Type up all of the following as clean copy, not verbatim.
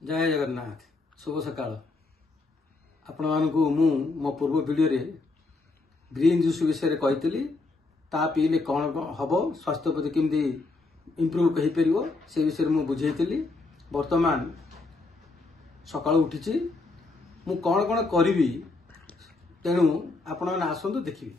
जय जगन्नाथ शुभ सकाळ आपण मानकु मु मो पूर्व वीडियो रे ग्रीन जूस विषय कही ता पीले कौन हम स्वास्थ्य प्रति केमती इम्प्रूव कही परिवो से विषय मु बुझेइतिली। वर्तमान सकाळ उठी मु कौन कौन करी तेणु आपण मैंने आसतु देखिए।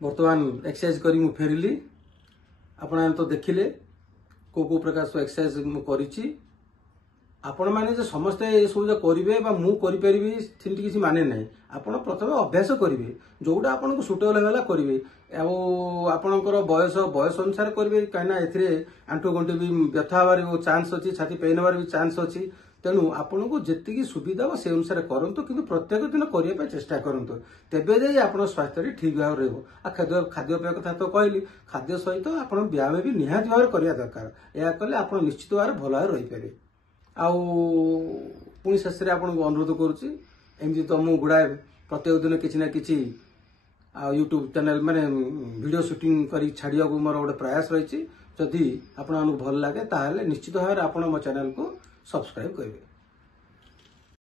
वर्तमान एक्सरसाइज करी मु फेरिली आपण तो देखिले को प्रकार सो एक्सरसाइज मु करिछि। आपण माने जे समस्ते ए सब जे करिवे बा मु करि परिबी थिंटी किछि माने नै। आपण प्रथमे अभ्यास करिवे जोडा आपण को सुटेबल होला करिवे आ आपणकर बयस अनुसार करिवे काना एथिरे आंठू गंठी भी व्यथा हबार वो चांस अछि छाती पेन हबार भी चांस अछि। तेणु आपण को जेतिकी सुविधा हो से अनुसार करंतु किंतु प्रत्येक दिन करिया पे चेष्टा करंतु तेबे जाई आपण स्वास्थ्य ठीक भाव रहबो। आ खाद्यपेय कथा तो कहली खाद्य सहित आपण व्यायाम भी निहाती भाव करिया दरकार। या कले आपण निश्चित भाव भल भाव रही पारे। आउ पुणी शेष में आपको अनुरोध करुच्ची एमती तो मु गुड़ाए प्रत्येक दिन किसी ना कि यूट्यूब चैनल माने वीडियो शूटिंग करी छाड़िया मोर गोटे प्रयास रही। जदि आपण भल लगे ताहले निश्चित भाव आप मो चैनल को सब्सक्राइब करेंगे।